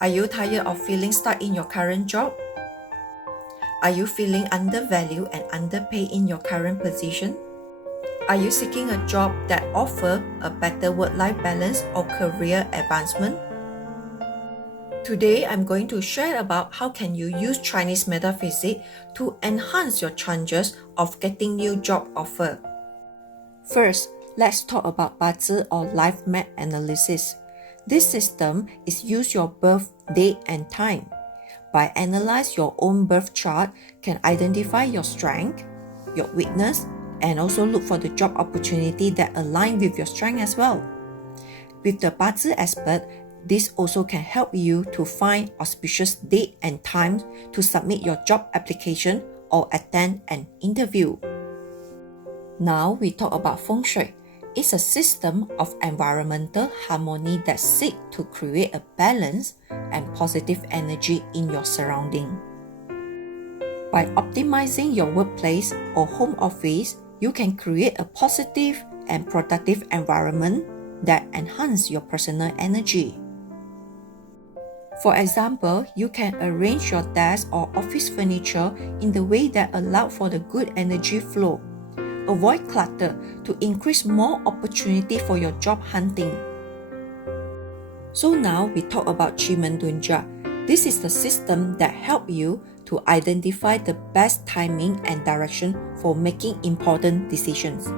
Are you tired of feeling stuck in your current job? Are you feeling undervalued and underpaid in your current position? Are you seeking a job that offers a better work-life balance or career advancement? Today, I'm going to share about how can you use Chinese metaphysics to enhance your chances of getting new job offer. First, let's talk about 八字 or life map analysis. This system is use your birth date and time. By analyze your own birth chart, can identify your strength, your weakness, and also look for the job opportunity that align with your strength as well. With the 八字 expert, this also can help you to find auspicious date and times to submit your job application or attend an interview. Now we talk about Feng Shui. It's a system of environmental harmony that seeks to create a balance and positive energy in your surrounding. By optimizing your workplace or home office, you can create a positive and productive environment that enhance your personal energy. For example, you can arrange your desk or office furniture in the way that allows for the good energy flow. Avoid clutter to increase more opportunity for your job hunting. So now we talk about Chimendunja. This is the system that helps you to identify the best timing and direction for making important decisions.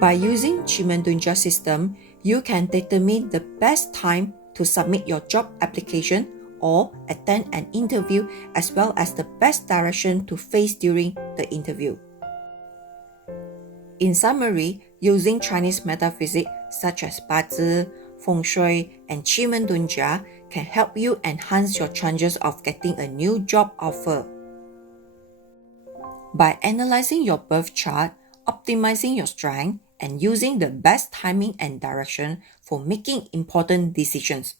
By using Chimendunja system, you can determine the best time to submit your job application or attend an interview, as well as the best direction to face during the interview. In summary, using Chinese metaphysics such as 八字, Feng Shui, and Chimendunja can help you enhance your chances of getting a new job offer. By analyzing your birth chart, optimizing your strength, and using the best timing and direction for making important decisions,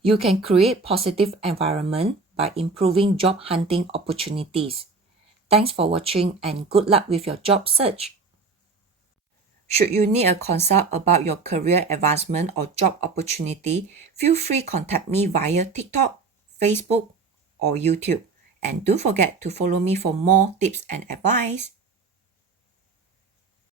you can create positive environment by improving job hunting opportunities. Thanks for watching and good luck with your job search. Should you need a consult about your career advancement or job opportunity, feel free to contact me via TikTok, Facebook, or YouTube. And don't forget to follow me for more tips and advice.